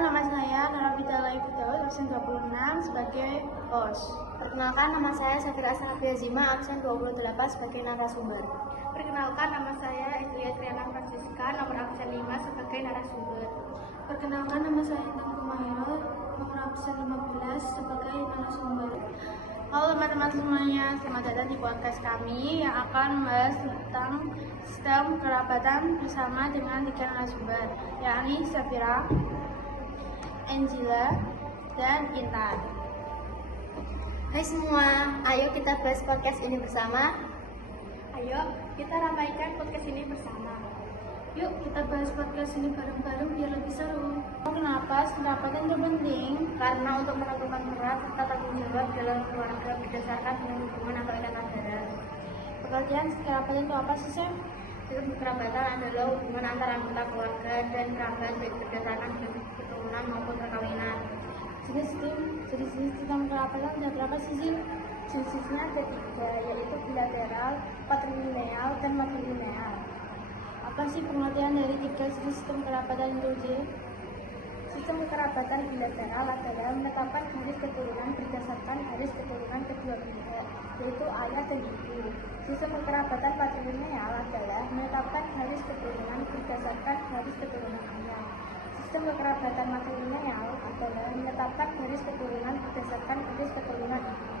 Perkenalkan, nama saya Narabita Ibu Daud, absen 26 sebagai host. Perkenalkan, nama saya Safira Asnabia Zima, absen 28 sebagai narasumber. Perkenalkan, nama saya Istria Triana Francisca, nomor absen 5 sebagai narasumber. Perkenalkan, nama saya Intan Kumairo, nomor absen 15 sebagai narasumber. Halo teman-teman semuanya, selamat datang di podcast kami yang akan membahas tentang sistem kerabatan bersama dengan 3 narasumber, yakni Safira, Angela, dan Intan. Hai semua, ayo kita bahas podcast ini bersama. Ayo kita ramaikan podcast ini bersama. Yuk kita bahas podcast ini bareng-bareng biar lebih seru. Kenapa kerabatan itu penting? Karena untuk menentukan peran serta tanggung jawab dalam keluarga berdasarkan dengan hubungan atau ikatan darah. Pengertian kerabatan itu apa sih, Sam? Sistem kerabatan adalah hubungan antara anggota keluarga dan kerabat baik berdasarkan keturunan maupun perkawinan. Jenis sistem kerabatan ada berapa sih, Zil? Jenisnya ada 3, yaitu bilateral, patrilineal, dan matrilineal. Apa sih pengertian dari 3 jenis sistem kerabatan itu, Zil? Sistem kerabatan bilateral adalah menetapkan garis keturunan berdasarkan garis keturunan kedua pihak, yaitu ayah dan ibu. Sistem kerabatan patrilineal adalah menetapkan garis keturunan berdasarkan garis keturunan ayah. Sistem kekerabatan matrilineal adalah menetapkan garis keturunan berdasarkan garis keturunan ibu.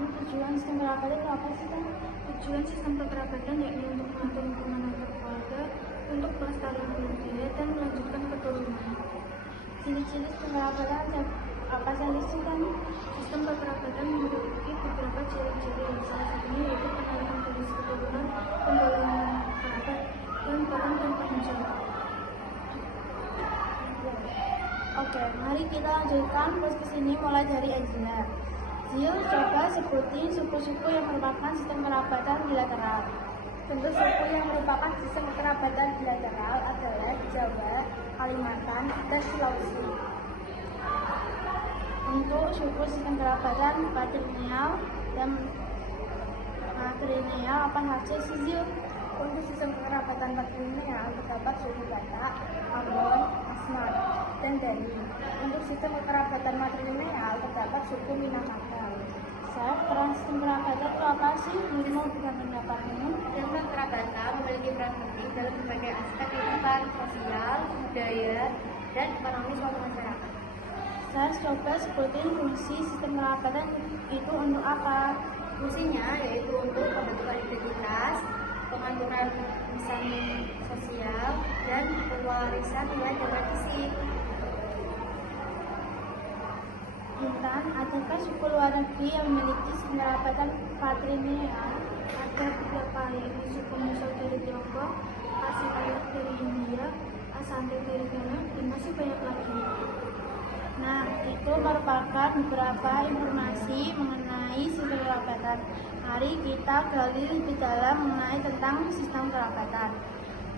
Tujuan sistem kerabatan itu apa sih, kan? Tujuan sistem kekerabatan yakni untuk mengatur hubungan antar keluarga, untuk melestarikan budaya dan melanjutkan keturunan. Ciri-ciri sistem kerabatan apa saja sih, kan? Sistem kekerabatan memiliki beberapa ciri-ciri, salah satunya yaitu penarikan garis keturunan, penggolongan kerabat, dan peran dan tanggung jawab. Oke, mari kita lanjutkan podcast ini mulai dari Angela. Zil, coba sebutin suku-suku yang merupakan sistem kerabatan bilateral. Bentuk suku yang merupakan sistem kerabatan bilateral adalah Jawa, Kalimantan, dan Sulawesi. Untuk suku sistem kerabatan patrilineal dan matrilineal apa saja sih, Zil? Untuk sistem kerabatan patrilineal terdapat suku Batak, Ambon, Asmat, dan Dani. Untuk sistem kerabatan matrilineal terdapat suku Minangkabau. Peran sistem kerabatan itu apa sih? Mau bukan pendapatmu? Sistem kerabatan memiliki peran penting dalam berbagai aspek kehidupan sosial, budaya, dan ekonomi suatu masyarakat. Saya coba sebutin fungsi sistem kerabatan itu untuk apa? Fungsinya yaitu untuk pembentukan identitas, pengaturan urusan sosial, dan pewarisan nilai dan tradisi. Intan, adakah suku luar negeri yang memiliki sistem kerabatan patrilineal? Ada beberapa, yaitu suku Muso dari Tiongkok, Pasifik dari India, Asante dari Ghana, dan masih banyak lagi. Nah, itu merupakan beberapa informasi mengenai sistem kerabatan. Mari kita gali lebih dalam mengenai tentang sistem kerabatan.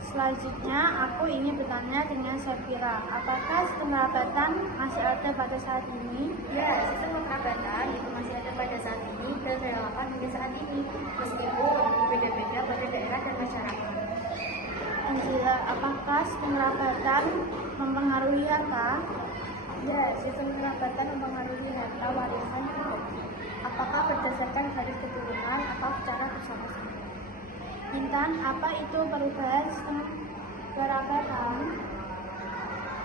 Selanjutnya, aku ingin bertanya dengan Safira, apakah sistem kerabatan masih ada pada saat ini? Ya, sistem kekerabatan itu masih ada pada saat ini dan relevan hingga saat ini, meskipun berbeda-beda pada daerah dan masyarakat. Angela, apakah sistem kerabatan mempengaruhi harta? Ya, sistem kerabatan mempengaruhi harta warisan pribadi, apakah berdasarkan garis keturunan atau secara bersama-sama. Intan, apa itu perubahan sistem kerabatan?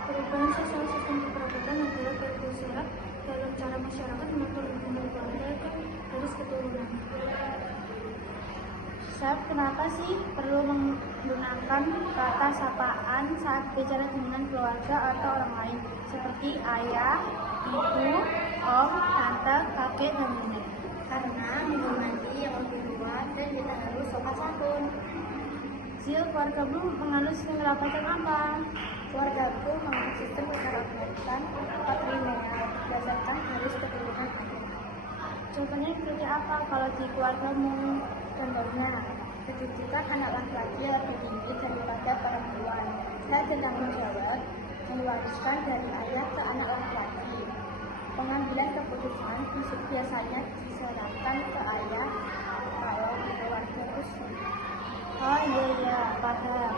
Perubahan sosial sistem kekerabatan adalah berusaha dalam cara masyarakat mengatur hubungan keluarga dan garis keturunan. Saf, kenapa sih perlu menggunakan kata sapaan saat bicara dengan keluarga atau orang lain seperti ayah, ibu, om, tante, kakek, dan nenek? Karena menghormati yang lebih tua dan kita harus sopan santun. Zil, keluargamu menganut sistem kerabatan apa? Keluargaku menganut sistem kekerabatan patrilineal berdasarkan garis keturunan ayah. Contohnya seperti apa kalau di keluargamu? Contohnya, kedudukan anak laki-laki lebih tinggi daripada perempuan. Saya bertanggung jawab mewariskan dari ayah ke anak laki-laki. Pengambilan keputusan biasanya diserahkan ke ayah kalau keluarga khusus. Oh iya, paham.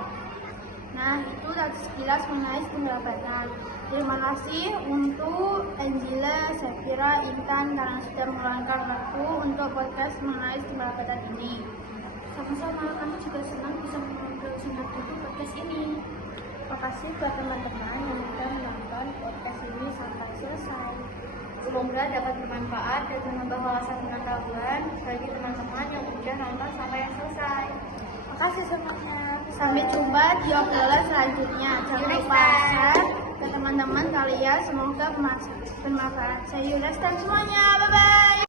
Nah, itu tadi sekilas mengenai sistem kerabatan. Terima kasih untuk Angela, Safira, Intan karena sudah meluangkan waktu untuk podcast mengenai istimewa kerapatan ini. Sama-sama, kami juga senang bisa mengambil sinar dulu podcast ini. Terima kasih buat teman-teman yang sudah menonton podcast ini sampai selesai. Semoga dapat bermanfaat dan menambah wawasan pengetahuan bagi teman-teman yang sudah nonton sampai yang selesai. Terima kasih semuanya. Sampai jumpa di obrolan selanjutnya. Jangan lupa share ke teman-teman kalian. Semoga bermanfaat. See you next time semuanya. Bye-bye.